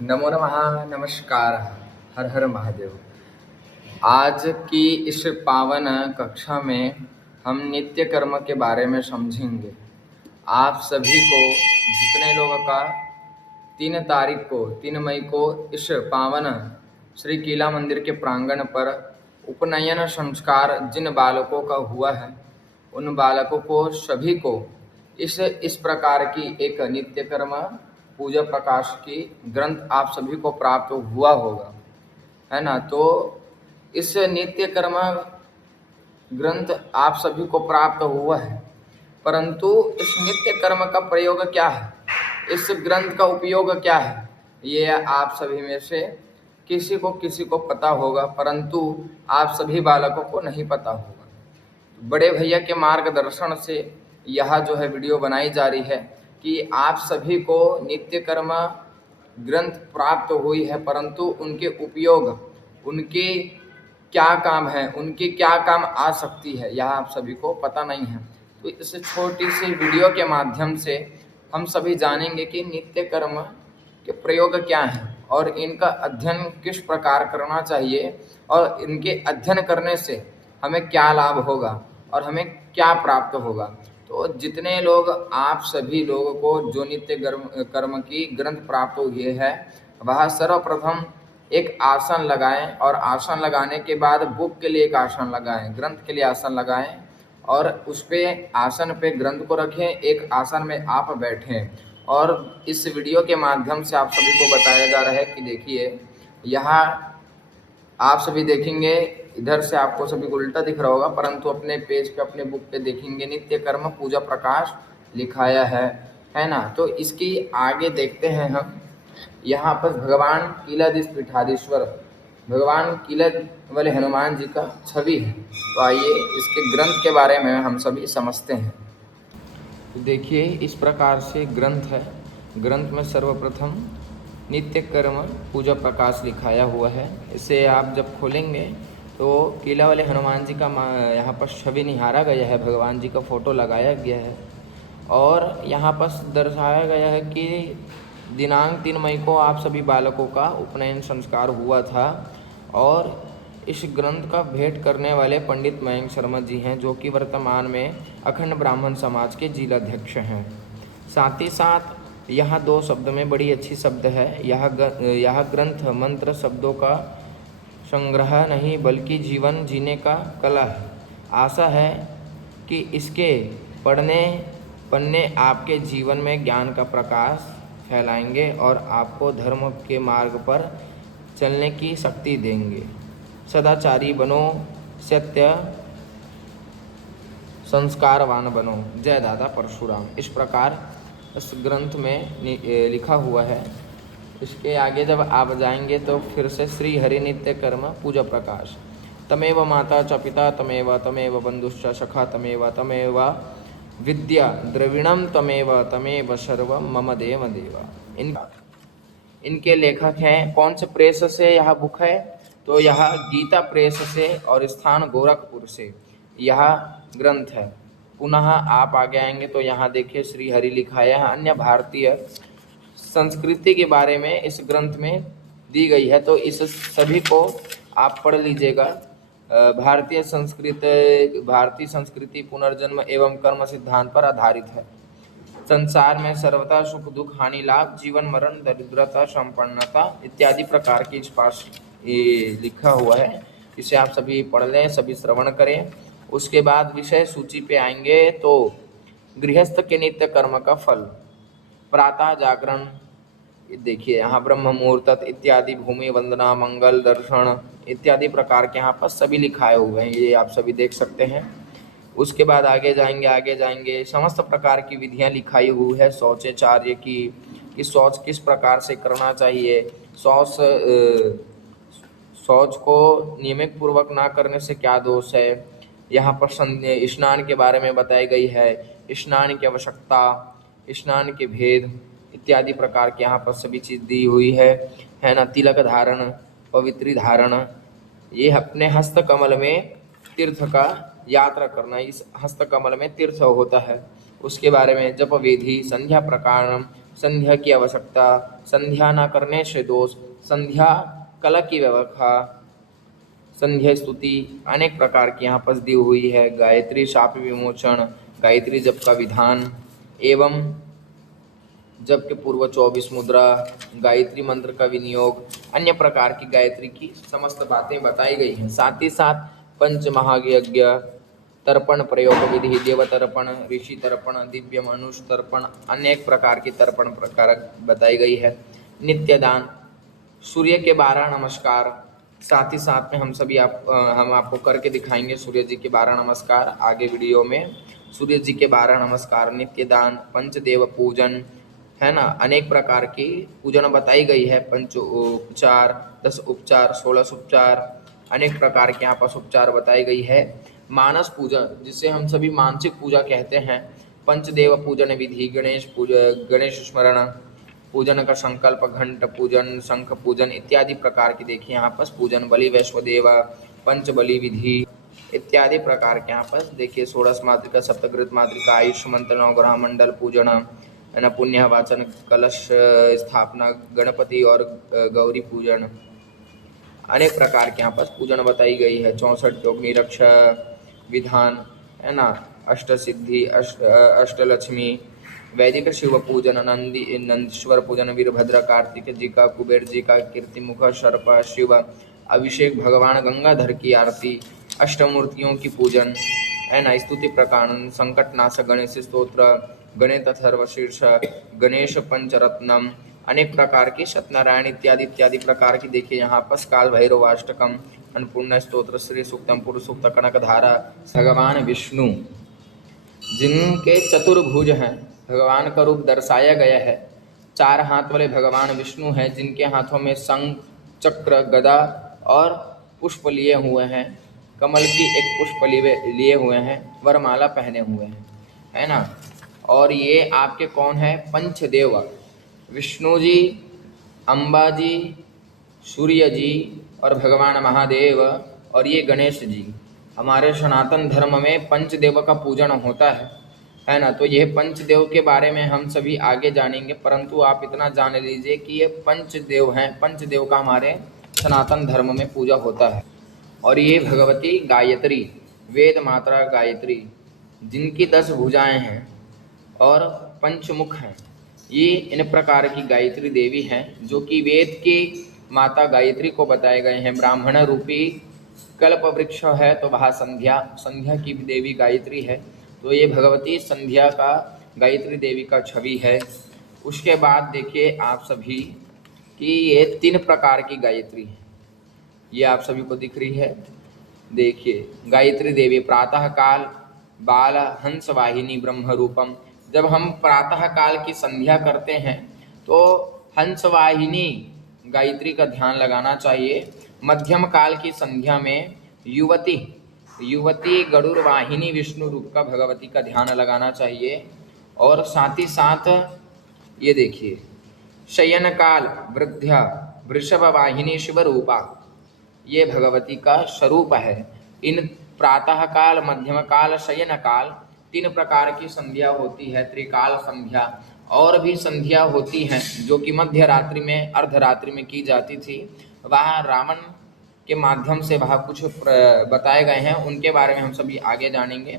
नमो नमः। नमस्कार। हर हर महादेव। आज की इस पावन कक्षा में हम नित्य कर्म के बारे में समझेंगे। आप सभी को, जितने लोगों का 3 तारीख को 3 मई को इस पावन श्री किला मंदिर के प्रांगण पर उपनयन संस्कार जिन बालकों का हुआ है, उन बालकों को सभी को इस प्रकार की एक नित्य कर्म पूजा प्रकाश की ग्रंथ आप सभी को प्राप्त हुआ होगा, है ना। तो इस नित्य कर्म ग्रंथ आप सभी को प्राप्त हुआ है, परंतु इस नित्य कर्म का प्रयोग क्या है, इस ग्रंथ का उपयोग क्या है, ये आप सभी में से किसी को पता होगा, परंतु आप सभी बालकों को नहीं पता होगा। बड़े भैया के मार्गदर्शन से यह जो है वीडियो बनाई जा रही है कि आप सभी को नित्य कर्म ग्रंथ प्राप्त हुई है, परंतु उनके उपयोग, उनके क्या काम है, उनके क्या काम आ सकती है, यह आप सभी को पता नहीं है। तो इस छोटी सी वीडियो के माध्यम से हम सभी जानेंगे कि नित्य कर्म के प्रयोग क्या हैं और इनका अध्ययन किस प्रकार करना चाहिए और इनके अध्ययन करने से हमें क्या लाभ होगा और हमें क्या प्राप्त होगा। तो जितने लोग, आप सभी लोगों को जो नित्य कर्म की ग्रंथ प्राप्त हुई है, वह सर्वप्रथम एक आसन लगाएं और आसन लगाने के बाद बुक के लिए एक आसन लगाएं, ग्रंथ के लिए आसन लगाएं और उस पे आसन पे ग्रंथ को रखें, एक आसन में आप बैठें। और इस वीडियो के माध्यम से आप सभी को बताया जा रहा है कि देखिए, यहाँ आप सभी देखेंगे, इधर से आपको सभी को उल्टा दिख रहा होगा, परंतु अपने पेज पे, अपने बुक पे देखेंगे नित्य कर्म पूजा प्रकाश लिखाया है ना। तो इसकी आगे देखते हैं हम। यहाँ पर भगवान कीलाधीश पीठाधीश्वर, भगवान कीलद वाले हनुमान जी का छवि है। तो आइए इसके ग्रंथ के बारे में हम सभी समझते हैं। तो देखिए, इस प्रकार से ग्रंथ है। ग्रंथ में सर्वप्रथम नित्य कर्म पूजा प्रकाश लिखाया हुआ है। इसे आप जब खोलेंगे तो किला वाले हनुमान जी का यहाँ पर छवि निहारा गया है, भगवान जी का फोटो लगाया गया है और यहाँ पर दर्शाया गया है कि दिनांक 3 मई को आप सभी बालकों का उपनयन संस्कार हुआ था। और इस ग्रंथ का भेंट करने वाले पंडित मयंक शर्मा जी हैं, जो कि वर्तमान में अखंड ब्राह्मण समाज के जिलाध्यक्ष हैं। साथ ही साथ यहाँ 2 शब्द में बड़ी अच्छी शब्द है। यह ग्रंथ मंत्र शब्दों का संग्रह नहीं बल्कि जीवन जीने का कला है। आशा है कि इसके पढ़ने आपके जीवन में ज्ञान का प्रकाश फैलाएंगे और आपको धर्म के मार्ग पर चलने की शक्ति देंगे। सदाचारी बनो, सत्य संस्कारवान बनो, जय दादा परशुराम। इस प्रकार इस ग्रंथ में लिखा हुआ है। इसके आगे जब आप जाएंगे तो फिर से श्री हरि नित्य कर्म पूजा प्रकाश, तमेव माता च पिता तमेव बंधुश्च सखा तमेव विद्या द्रविणम तमेव सर्व मम देव देवा। इनके लेखक हैं। कौन से प्रेस से यह बुक है? तो यह गीता प्रेस से और स्थान गोरखपुर से यह ग्रंथ है। पुनः आप आगे आएंगे तो यहाँ देखिए श्री हरि लिखा है। अन्य भारतीय संस्कृति के बारे में इस ग्रंथ में दी गई है, तो इस सभी को आप पढ़ लीजिएगा। भारतीय संस्कृति पुनर्जन्म एवं कर्म सिद्धांत पर आधारित है। संसार में सर्वथा सुख दुख हानि लाभ जीवन मरण दरिद्रता संपन्नता इत्यादि प्रकार की इस पास ये लिखा हुआ है। इसे आप सभी पढ़ लें, सभी श्रवण करें। उसके बाद विषय सूची पे आएंगे तो गृहस्थ के नित्य कर्म का फल, प्रातः जागरण, देखिए यहाँ ब्रह्म मुहूर्त इत्यादि, भूमि वंदना, मंगल दर्शन इत्यादि प्रकार के यहाँ पर सभी लिखाए हुए हैं, ये आप सभी देख सकते हैं। उसके बाद आगे जाएंगे समस्त प्रकार की विधियां लिखाई हुई है शौचाचार्य की, कि शौच किस प्रकार से करना चाहिए, शौच को नियमित पूर्वक ना करने से क्या दोष है। यहाँ पर स्नान के बारे में बताई गई है, स्नान की आवश्यकता, स्नान के भेद इत्यादि प्रकार के यहाँ पर सभी चीज़ दी हुई है ना। तिलक धारण, पवित्री धारण, ये अपने हस्त कमल में तीर्थ का यात्रा करना, इस हस्त कमल में तीर्थ होता है, उसके बारे में। जप विधि, संध्या प्रकार, संध्या की आवश्यकता, संध्या न करने से दोष, संध्या कला की व्यवस्था, संध्या स्तुति अनेक प्रकार की यहाँ पर दी हुई है। गायत्री शाप विमोचन, गायत्री जप का विधान एवं जप के पूर्व 24 मुद्रा, गायत्री मंत्र का विनियोग, अन्य प्रकार की गायत्री की समस्त बातें बताई गई हैं। साथ ही साथ पंच महायज्ञ, तर्पण प्रयोग विधि, देव तर्पण, ऋषि तर्पण, दिव्य मनुष्य तर्पण, अनेक प्रकार की तर्पण प्रकार बताई गई है। नित्य दान, सूर्य के 12 नमस्कार, साथ ही साथ में हम आपको करके दिखाएंगे सूर्य जी के 12 नमस्कार आगे वीडियो में। सूर्य जी के 12 नमस्कार, नित्य दान, पंचदेव पूजन, है ना, अनेक प्रकार की पूजन बताई गई है। पंच उपचार, 10 उपचार, 16 उपचार, अनेक प्रकार के यहाँ पर उपचार बताई गई है। मानस पूजा, जिसे हम सभी मानसिक पूजा कहते हैं, पंचदेव पूजन विधि, गणेश स्मरण, पूजन का संकल्प, घंट पूजन, शंख पूजन इत्यादि प्रकार की देखिए यहाँ पर पूजन, बलि वैश्वदेव, पंच बलि विधि इत्यादि प्रकार के यहाँ पर देखिए। 16 मातृका, सप्तकृत मातृका, आयुष मंत्र, नवग्रह मंडल पूजन, है ना, पुण्य वाचन, कलश स्थापना, गणपति और गौरी पूजन, अनेक प्रकार के यहाँ पर पूजन बताई गई है। 64 योग निरक्षा विधान, है ना, अष्ट सिद्धि, अष्टलक्ष्मी, वैदिक शिव पूजन, नंदीश्वर पूजन, वीरभद्र, कार्तिक जी का, कुबेर जी का, कीर्तिमुख, सर्प, शिव अभिषेक, भगवान गंगाधर की आरती, अष्टमूर्तियों की पूजन, है ना, स्तुति प्रकांड, संकटनाशक गणेश स्तोत्र, गणित अथर्वशीर्ष, गणेश पंचरत्नम, अनेक प्रकार की सत्यनारायण इत्यादि इत्यादि प्रकार की देखिए यहाँ पर। काल भैरव अष्टकम, अन्नपूर्ण स्तोत्र, श्री सूक्तम, पुरुष सूक्त, कनकधारा, भगवान विष्णु जिनके चतुर्भुज हैं, भगवान का रूप दर्शाया गया है। 4 हाथ वाले भगवान विष्णु हैं, जिनके हाथों में शंख, चक्र, गदा और पुष्प लिए हुए हैं। कमल की एक पुष्प लिए हुए हैं, वरमाला पहने हुए हैं, है ना। और ये आपके कौन है? पंचदेव, विष्णु जी, अम्बा जी, सूर्य जी और भगवान महादेव और ये गणेश जी। हमारे सनातन धर्म में पंचदेव का पूजन होता है ना। तो यह पंचदेव के बारे में हम सभी आगे जानेंगे, परंतु आप इतना जान लीजिए कि ये पंचदेव हैं। पंचदेव का हमारे सनातन धर्म में पूजा होता है। और ये भगवती गायत्री, वेद मात्रा गायत्री, जिनकी 10 भुजाएं हैं और पंचमुख हैं, ये इन प्रकार की गायत्री देवी हैं, जो कि वेद की माता गायत्री को बताए गए हैं। ब्राह्मण रूपी कल्प वृक्ष है तो वह संध्या की भी देवी गायत्री है। तो ये भगवती संध्या का, गायत्री देवी का छवि है। उसके बाद देखिए आप सभी कि ये 3 प्रकार की गायत्री है, ये आप सभी को दिख रही है। देखिए गायत्री देवी, प्रातः काल बाल हंस वाहिनी ब्रह्म रूपम। जब हम प्रातः काल की संध्या करते हैं तो हंस वाहिनी गायत्री का ध्यान लगाना चाहिए। मध्यम काल की संध्या में युवती गरुड़ वाहिनी विष्णु रूप का भगवती का ध्यान लगाना चाहिए। और साथ ही साथ ये देखिए शयन काल वृद्ध्या वृषभ वाहिनी शिव रूपा, ये भगवती का स्वरूप है। इन प्रातः काल, मध्यम काल, शयन काल 3 प्रकार की संध्या होती है। त्रिकाल संध्या और भी संध्या होती हैं जो कि मध्य रात्रि में, अर्धरात्रि में की जाती थी। वह रावण के माध्यम से वह कुछ बताए गए हैं, उनके बारे में हम सभी आगे जानेंगे।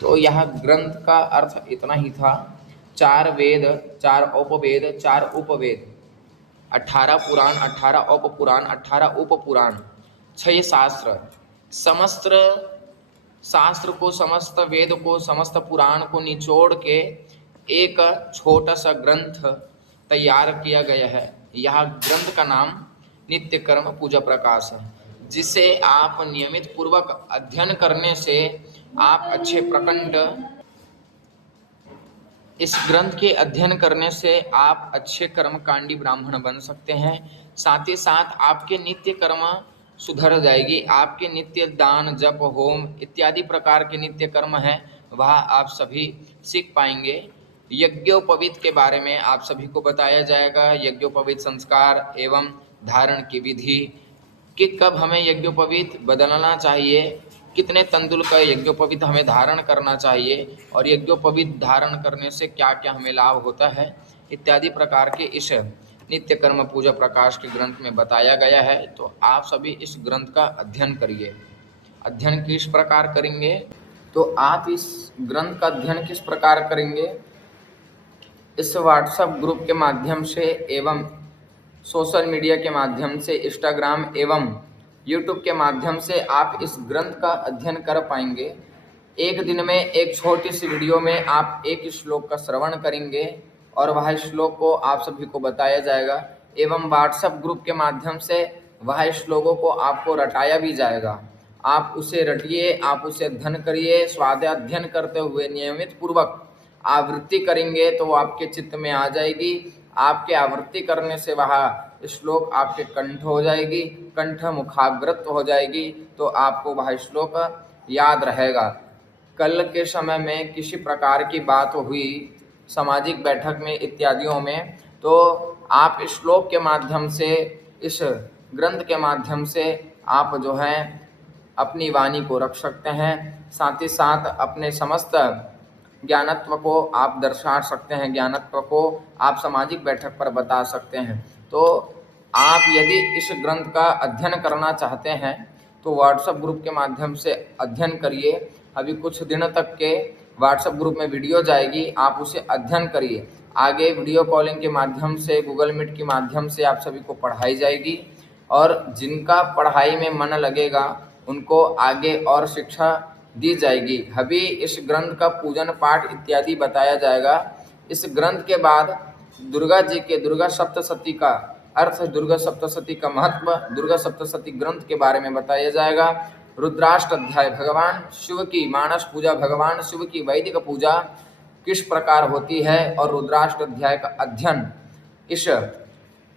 तो यह ग्रंथ का अर्थ इतना ही था। 4 वेद, 4 उपवेद, 4 उपवेद, 18 पुराण, 18 उपपुराण, 18 उपपुराण, 6 शास्त्र, समस्त शास्त्र को, समस्त वेद को, समस्त पुराण को निचोड़ के एक छोटा सा ग्रंथ तैयार किया गया है। यह ग्रंथ का नाम नित्य कर्म पूजा प्रकाश है, जिसे आप नियमित पूर्वक अध्ययन करने से आप अच्छे प्रकंड, इस ग्रंथ के अध्ययन करने से आप अच्छे कर्मकांडी ब्राह्मण बन सकते हैं। साथ ही साथ आपके नित्य कर्म सुधर जाएगी। आपके नित्य दान, जप, होम इत्यादि प्रकार के नित्य कर्म हैं, वह आप सभी सीख पाएंगे। यज्ञोपवीत के बारे में आप सभी को बताया जाएगा। यज्ञोपवीत संस्कार एवं धारण की विधि, कि कब हमें यज्ञोपवीत बदलना चाहिए, कितने तंदुल का यज्ञोपवीत हमें धारण करना चाहिए और यज्ञोपवीत धारण करने से क्या क्या हमें लाभ होता है, इत्यादि प्रकार के इस नित्य कर्म पूजा प्रकाश के ग्रंथ में बताया गया है। तो आप सभी इस ग्रंथ का अध्ययन करिए। अध्ययन किस प्रकार करेंगे? तो आप इस ग्रंथ का अध्ययन किस प्रकार करेंगे? इस व्हाट्सएप ग्रुप के माध्यम से एवं सोशल मीडिया के माध्यम से, इंस्टाग्राम एवं यूट्यूब के माध्यम से आप इस ग्रंथ का अध्ययन कर पाएंगे। एक दिन में एक छोटी सी वीडियो में आप एक श्लोक का श्रवण करेंगे और वह श्लोक को आप सभी को बताया जाएगा एवं व्हाट्सएप ग्रुप के माध्यम से वह श्लोकों को आपको रटाया भी जाएगा। आप उसे रटिए, आप उसे अध्ययन करिए। स्वाध्याय अध्ययन करते हुए नियमित पूर्वक आवृत्ति करेंगे तो वो आपके चित्त में आ जाएगी। आपके आवृत्ति करने से वह श्लोक आपके कंठ हो जाएगी, कंठ मुखाग्रत हो जाएगी, तो आपको वह श्लोक याद रहेगा। कल के समय में किसी प्रकार की बात हुई सामाजिक बैठक में इत्यादियों में, तो आप इस श्लोक के माध्यम से, इस ग्रंथ के माध्यम से आप जो है अपनी वाणी को रख सकते हैं। साथ ही साथ अपने समस्त ज्ञानत्व को आप दर्शा सकते हैं, ज्ञानत्व को आप सामाजिक बैठक पर बता सकते हैं। तो आप यदि इस ग्रंथ का अध्ययन करना चाहते हैं तो व्हाट्सएप ग्रुप के माध्यम से अध्ययन करिए। अभी कुछ दिनों तक के व्हाट्सएप ग्रुप में वीडियो जाएगी, आप उसे अध्ययन करिए। आगे वीडियो कॉलिंग के माध्यम से, गूगल मीट के माध्यम से आप सभी को पढ़ाई जाएगी और जिनका पढ़ाई में मन लगेगा उनको आगे और शिक्षा दी जाएगी। अभी इस ग्रंथ का पूजन पाठ इत्यादि बताया जाएगा। इस ग्रंथ के बाद दुर्गा जी के दुर्गा सप्तशती का अर्थ, दुर्गा सप्तशती का महत्व, दुर्गा सप्तशती ग्रंथ के बारे में बताया जाएगा। रुद्राष्ट अध्याय, भगवान शिव की मानस पूजा, भगवान शिव की वैदिक पूजा किस प्रकार होती है और रुद्राष्ट अध्याय का अध्ययन इस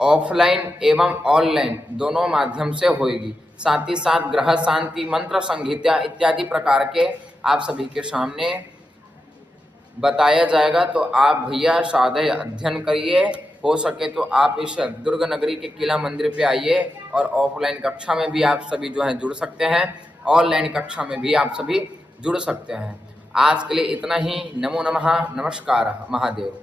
ऑफलाइन एवं ऑनलाइन दोनों माध्यम से होगी। साथ ही साथ ग्रह शांति, मंत्र संहिता इत्यादि प्रकार के आप सभी के सामने बताया जाएगा। तो आप भैया स्वाध्याय अध्ययन करिए। हो सके तो आप इस दुर्ग नगरी के किला मंदिर पे आइए और ऑफलाइन कक्षा में भी आप सभी जो है जुड़ सकते हैं, ऑनलाइन कक्षा में भी आप सभी जुड़ सकते हैं। आज के लिए इतना ही। नमो नमः, नमस्कार, महादेव।